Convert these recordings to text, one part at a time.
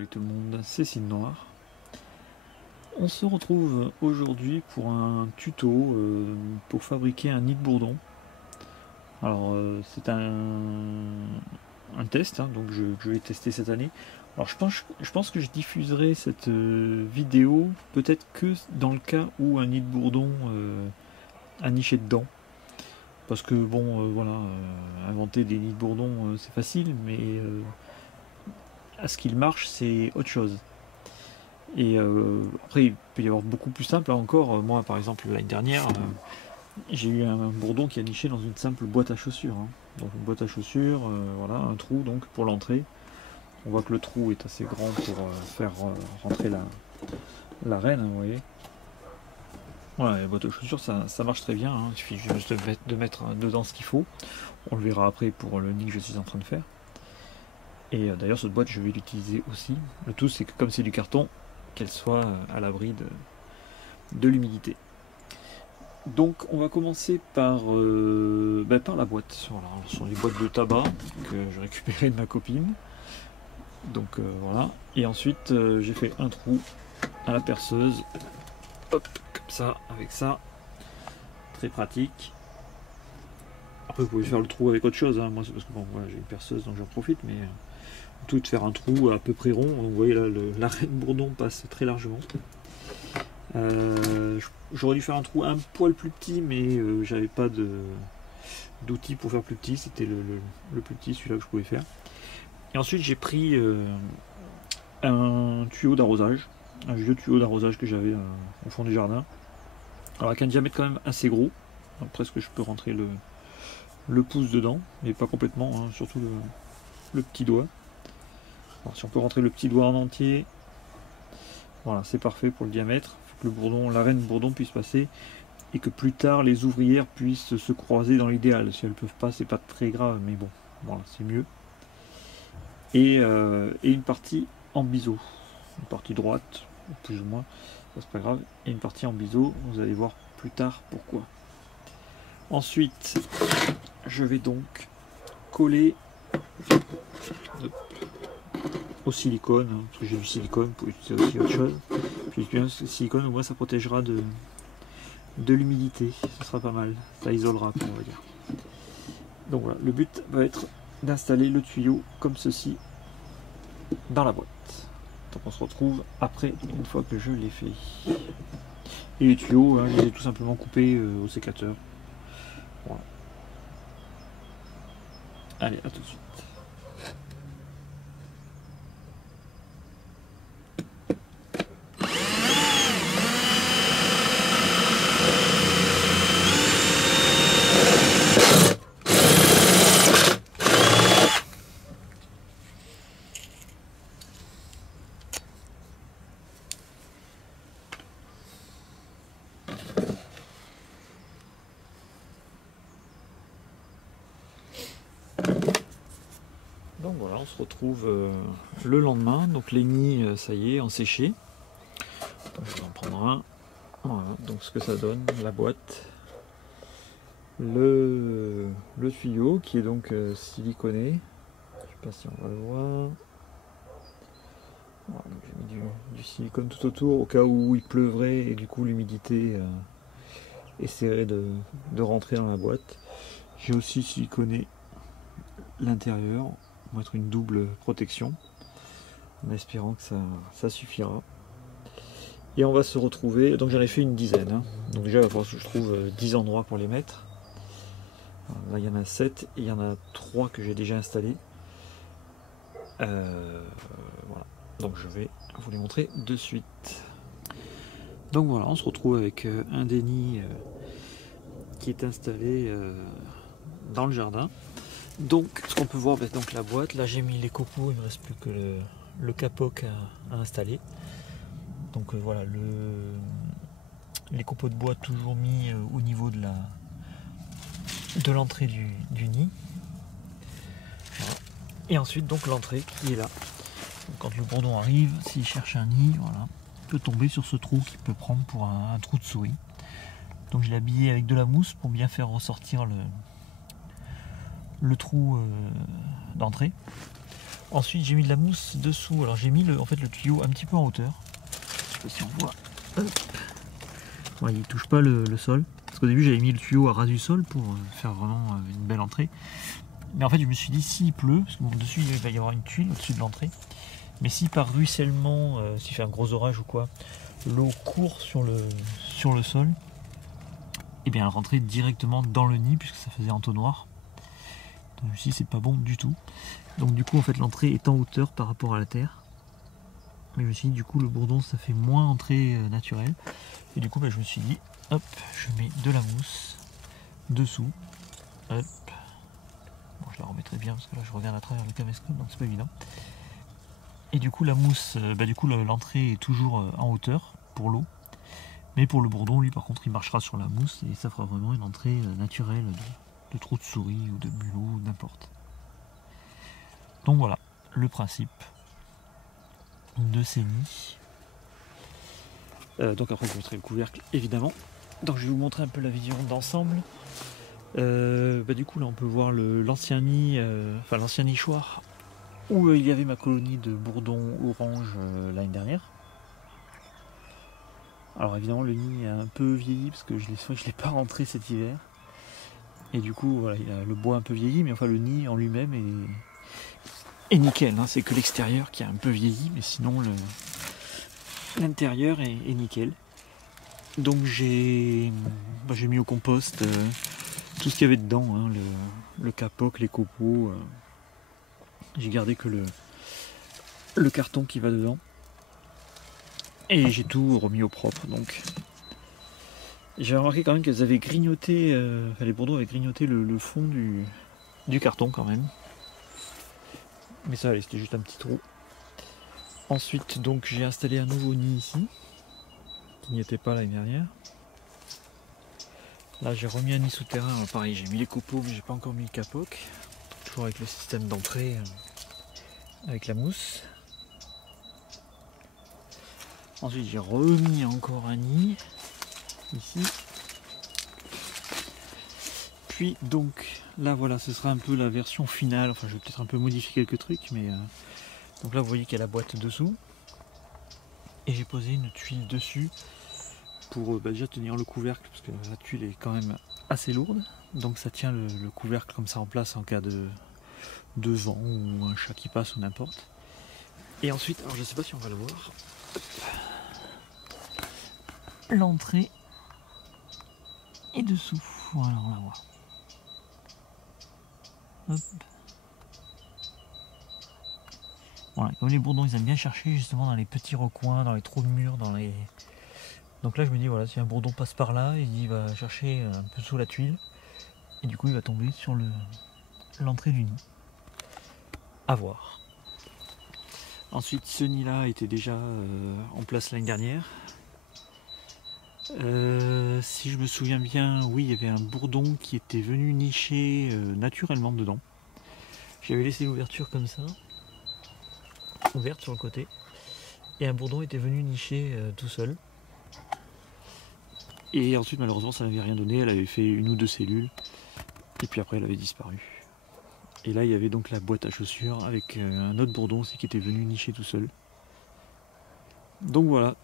Salut tout le monde, c'est Cine Noir. On se retrouve aujourd'hui pour un tuto pour fabriquer un nid de bourdon. Alors c'est un test, hein, donc je vais tester cette année. Alors je pense que je diffuserai cette vidéo peut-être que dans le cas où un nid de bourdon a niché dedans. Parce que bon, voilà, inventer des nids de bourdon c'est facile, mais à ce qu'il marche c'est autre chose. Et après, il peut y avoir beaucoup plus simple. Là encore, moi par exemple, l'année dernière, j'ai eu un bourdon qui a niché dans une simple boîte à chaussures. Hein. Donc une boîte à chaussures, voilà, un trou donc pour l'entrée. On voit que le trou est assez grand pour faire rentrer la reine, hein, vous voyez. Voilà, la boîte à chaussures, ça marche très bien. Hein. Il suffit juste de mettre dedans ce qu'il faut. On le verra après pour le nid que je suis en train de faire. Et d'ailleurs, cette boîte, je vais l'utiliser aussi. Le tout, c'est que comme c'est du carton, qu'elle soit à l'abri de l'humidité. Donc on va commencer par la boîte. Voilà, ce sont les boîtes de tabac que j'ai récupérées de ma copine. Donc voilà. Et ensuite j'ai fait un trou à la perceuse. Hop, comme ça, avec ça. Très pratique. Après vous pouvez faire le trou avec autre chose. Hein. Moi c'est parce que bon, voilà, j'ai une perceuse donc j'en profite, mais tout de faire un trou à peu près rond. Donc, vous voyez là, la reine bourdon passe très largement. J'aurais dû faire un trou un poil plus petit, mais j'avais pas d'outil pour faire plus petit. C'était le plus petit, celui-là que je pouvais faire. Et ensuite j'ai pris un tuyau d'arrosage, un vieux tuyau d'arrosage que j'avais au fond du jardin. Alors avec un diamètre quand même assez gros. Alors, presque je peux rentrer le pouce dedans, mais pas complètement, hein, surtout le petit doigt. Alors, si on peut rentrer le petit doigt en entier, voilà, c'est parfait pour le diamètre. Le bourdon, la reine bourdon puisse passer et que plus tard les ouvrières puissent se croiser dans l'idéal. Si elles ne peuvent pas, c'est pas très grave, mais bon, voilà, c'est mieux. Et une partie en biseau, une partie droite, plus ou moins, ça c'est pas grave, et une partie en biseau, vous allez voir plus tard pourquoi. Ensuite, je vais donc coller au silicone, hein, parce que j'ai du silicone, vous pouvez utiliser aussi autre chose. Puis bien le silicone, au moins ça protégera de l'humidité, ça sera pas mal, ça isolera, on va dire. Donc voilà, le but va être d'installer le tuyau comme ceci dans la boîte. Donc on se retrouve après, une fois que je l'ai fait. Et les tuyaux, hein, je les ai tout simplement coupés au sécateur. Voilà. Allez, à tout de suite. Donc voilà, on se retrouve le lendemain. Donc les nids, ça y est, en séché. Je vais en prendre un. Voilà, donc ce que ça donne, la boîte. Le tuyau qui est donc siliconé. Je sais pas si on va le voir. Voilà, j'ai mis du silicone tout autour au cas où il pleuvrait et du coup l'humidité essaierait de rentrer dans la boîte. J'ai aussi siliconé l'intérieur. On va mettre une double protection en espérant que ça suffira. Et on va se retrouver, donc j'en ai fait une dizaine. Hein. Donc déjà il va falloir que je trouve 10 endroits pour les mettre. Alors là il y en a 7 et il y en a 3 que j'ai déjà installés. Voilà. Donc je vais vous les montrer de suite. Donc voilà, on se retrouve avec un des nids qui est installé dans le jardin. Donc ce qu'on peut voir, donc la boîte, là j'ai mis les copeaux, il ne me reste plus que le capoc à installer. Donc voilà, les copeaux de bois toujours mis au niveau de l'entrée du nid. Voilà. Et ensuite donc l'entrée qui est là. Donc, quand le bourdon arrive, s'il cherche un nid, voilà, il peut tomber sur ce trou qu'il peut prendre pour un trou de souris. Donc je l'ai habillé avec de la mousse pour bien faire ressortir le trou d'entrée. Ensuite j'ai mis de la mousse dessous. Alors j'ai mis en fait le tuyau un petit peu en hauteur. Je sais pas si on voit. Hop. Ouais, il touche pas le sol. Parce qu'au début j'avais mis le tuyau à ras du sol pour faire vraiment une belle entrée. Mais en fait je me suis dit s'il pleut, parce que bon, dessus il va y avoir une tuile au-dessus de l'entrée. Mais si par ruissellement, s'il fait un gros orage ou quoi, l'eau court sur le sol, et bien elle rentrait directement dans le nid puisque ça faisait entonnoir. Donc ici c'est pas bon du tout. Donc du coup en fait l'entrée est en hauteur par rapport à la terre. Mais je me suis dit du coup le bourdon ça fait moins entrée naturelle. Et du coup je me suis dit hop je mets de la mousse dessous. Hop. Bon je la remettrai bien parce que là je regarde à travers le caméscope donc c'est pas évident. Et du coup la mousse, du coup l'entrée est toujours en hauteur pour l'eau. Mais pour le bourdon lui par contre il marchera sur la mousse et ça fera vraiment une entrée naturelle de trou de souris ou de mulot ou n'importe. Donc voilà le principe de ces nids. Donc après je mettrai le couvercle évidemment. Donc je vais vous montrer un peu la vision d'ensemble. Du coup là on peut voir l'ancien nid, l'ancien nichoir où il y avait ma colonie de bourdons orange l'année dernière. Alors évidemment le nid est un peu vieilli parce que je ne l'ai pas rentré cet hiver. Et du coup voilà, il a le bois un peu vieilli, mais enfin le nid en lui-même est nickel. Hein. C'est que l'extérieur qui a un peu vieilli, mais sinon l'intérieur est nickel. Donc j'ai mis au compost tout ce qu'il y avait dedans, hein, le capoc, les copeaux. J'ai gardé que le carton qui va dedans. Et j'ai tout remis au propre. Donc j'ai remarqué quand même qu'elles avaient grignoté, les bourdons avaient grignoté le fond du carton quand même. Mais ça allait, c'était juste un petit trou. Ensuite donc j'ai installé un nouveau nid ici, qui n'y était pas l'année dernière. Là j'ai remis un nid souterrain, alors, pareil j'ai mis les copeaux mais j'ai pas encore mis le capoc. Toujours avec le système d'entrée avec la mousse. Ensuite j'ai remis encore un nid ici. Puis donc là voilà, ce sera un peu la version finale. Enfin je vais peut-être un peu modifier quelques trucs, mais donc là vous voyez qu'il y a la boîte dessous. Et j'ai posé une tuile dessus pour déjà tenir le couvercle, parce que la tuile est quand même assez lourde. Donc ça tient le couvercle comme ça en place en cas de vent ou un chat qui passe ou n'importe. Et ensuite, alors je sais pas si on va le voir, l'entrée est dessous. Voilà, on la voit. Hop. Voilà, comme les bourdons ils aiment bien chercher justement dans les petits recoins, dans les trous de mur, donc là je me dis voilà, si un bourdon passe par là, il va chercher un peu sous la tuile et du coup il va tomber sur l'entrée du nid. À voir. Ensuite ce nid là était déjà en place l'année dernière. Si je me souviens bien, oui, il y avait un bourdon qui était venu nicher naturellement dedans. J'avais laissé l'ouverture comme ça, ouverte sur le côté, et un bourdon était venu nicher tout seul. Et ensuite malheureusement ça n'avait rien donné, elle avait fait une ou deux cellules, et puis après elle avait disparu. Et là il y avait donc la boîte à chaussures avec un autre bourdon aussi qui était venu nicher tout seul. Donc voilà,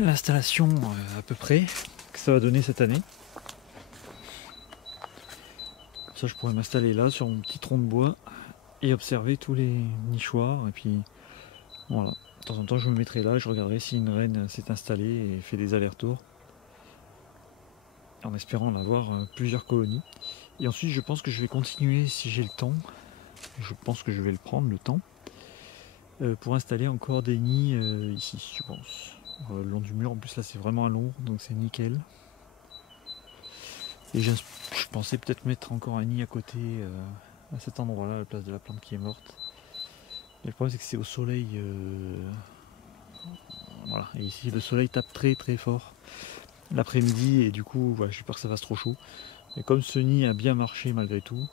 l'installation à peu près que ça va donner cette année. Comme ça je pourrais m'installer là sur mon petit tronc de bois et observer tous les nichoirs, et puis voilà, de temps en temps je me mettrai là, je regarderai si une reine s'est installée et fait des allers-retours, en espérant en avoir plusieurs colonies. Et ensuite je pense que je vais continuer si j'ai le temps, je pense que je vais le prendre le temps, pour installer encore des nids ici je pense. Le long du mur, en plus là c'est vraiment à long, donc c'est nickel. Et je pensais peut-être mettre encore un nid à côté, à cet endroit là, à la place de la plante qui est morte. Mais le problème c'est que c'est au soleil, voilà, et ici le soleil tape très très fort l'après-midi, et du coup voilà, j'ai peur que ça fasse trop chaud. Et comme ce nid a bien marché malgré tout,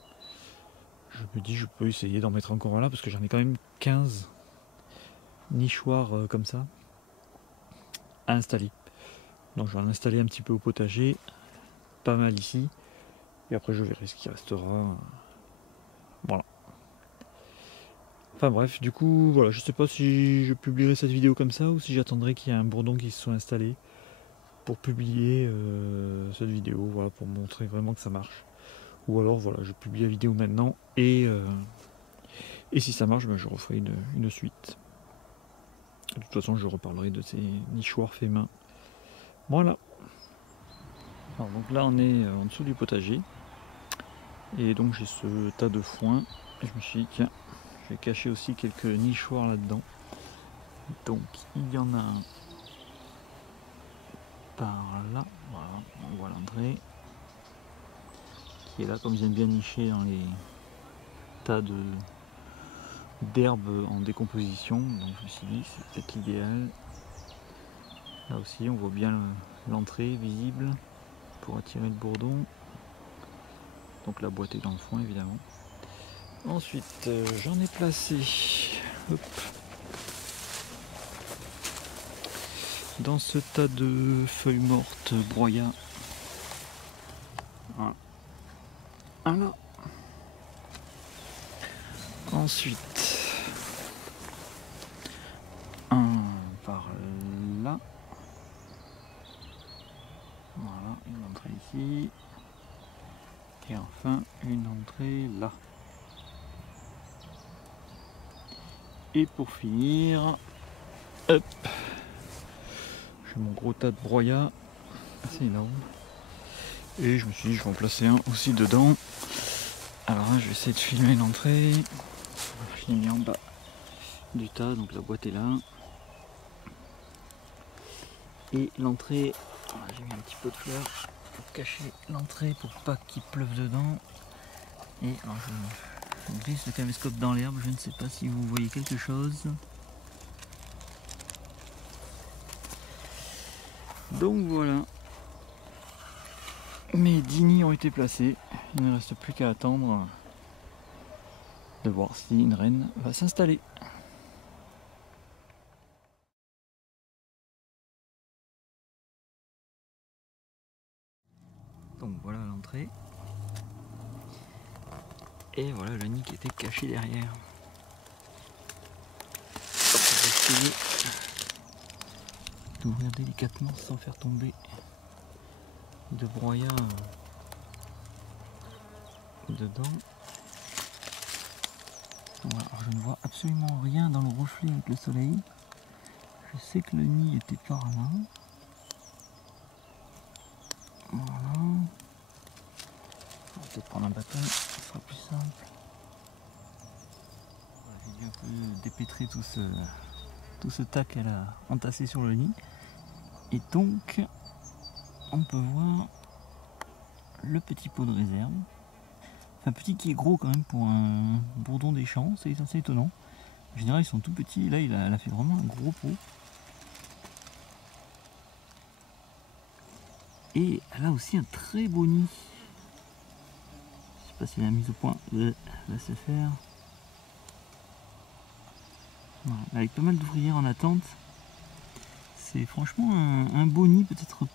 je me dis je peux essayer d'en mettre encore un là, parce que j'en ai quand même 15 nichoirs comme ça à installer. Donc je vais en installer un petit peu au potager, pas mal ici, et après je verrai ce qui restera. Voilà. Enfin bref, du coup, voilà, je sais pas si je publierai cette vidéo comme ça ou si j'attendrai qu'il y ait un bourdon qui se soit installé pour publier cette vidéo, voilà, pour montrer vraiment que ça marche. Ou alors, voilà, je publie la vidéo maintenant et si ça marche, ben, je referai une suite. De toute façon, je reparlerai de ces nichoirs faits main. Voilà. Alors, donc là, on est en dessous du potager. Et donc, j'ai ce tas de foin. Et je me suis dit, tiens, je vais cacher aussi quelques nichoirs là-dedans. Donc, il y en a un par là. Voilà, on voit l'entrée. Qui est là, comme j'aime bien nicher dans les tas d'herbes en décomposition. Donc, je me suis dit, c'est peut-être l'idéal. Là aussi, on voit bien l'entrée visible pour attirer le bourdon. Donc la boîte est dans le fond, évidemment. Ensuite, j'en ai placé dans ce tas de feuilles mortes broyat. Voilà. Voilà. Ensuite, un par là. Voilà, une entrée ici. Et enfin, une entrée là. Et pour finir, hop, j'ai mon gros tas de broyat, assez énorme. Et je me suis dit, je vais en placer un aussi dedans. Alors là, je vais essayer de filmer l'entrée. Je l'ai mis en bas du tas, donc la boîte est là. Et l'entrée, j'ai mis un petit peu de fleurs pour cacher l'entrée pour pas qu'il pleuve dedans. Et alors je glisse le caméscope dans l'herbe, je ne sais pas si vous voyez quelque chose. Donc voilà, mes 10 nids ont été placés, il ne reste plus qu'à attendre de voir si une reine va s'installer. Donc voilà l'entrée. Et voilà le nid qui était caché derrière. Je vais essayer d'ouvrir délicatement sans faire tomber de broyat dedans. Voilà, alors je ne vois absolument rien dans le reflet avec le soleil. Je sais que le nid était par là. Voilà. On va peut-être prendre un bâton, ce sera plus simple. Voilà, j'ai dû un peu dépêtrer tout ce tas qu'elle a entassé sur le nid. Et donc, on peut voir le petit pot de réserve. Enfin, petit qui est gros quand même pour un bourdon des champs, c'est assez étonnant. En général, ils sont tout petits. Et là, elle a fait vraiment un gros pot. Et elle a aussi un très beau nid. Je sais pas si la mise au point va se faire. Voilà. Avec pas mal d'ouvrières en attente. C'est franchement un beau nid, peut-être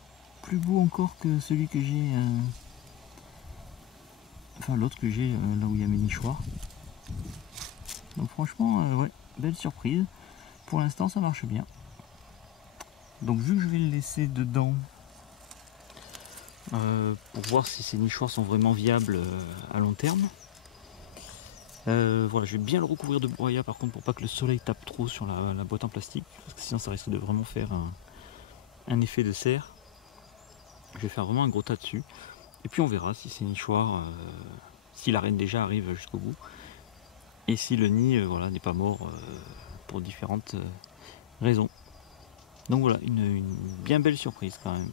plus beau encore que celui que j'ai. Enfin, l'autre que j'ai là où il y a mes nichoirs. Donc, franchement, ouais, belle surprise. Pour l'instant, ça marche bien. Donc, vu que je vais le laisser dedans. Pour voir si ces nichoirs sont vraiment viables à long terme. Voilà, je vais bien le recouvrir de broyat par contre pour pas que le soleil tape trop sur la boîte en plastique, parce que sinon ça risque de vraiment faire un effet de serre. Je vais faire vraiment un gros tas dessus. Et puis on verra si ces nichoirs, si la reine déjà arrive jusqu'au bout, et si le nid voilà, n'est pas mort pour différentes raisons. Donc voilà, une bien belle surprise quand même.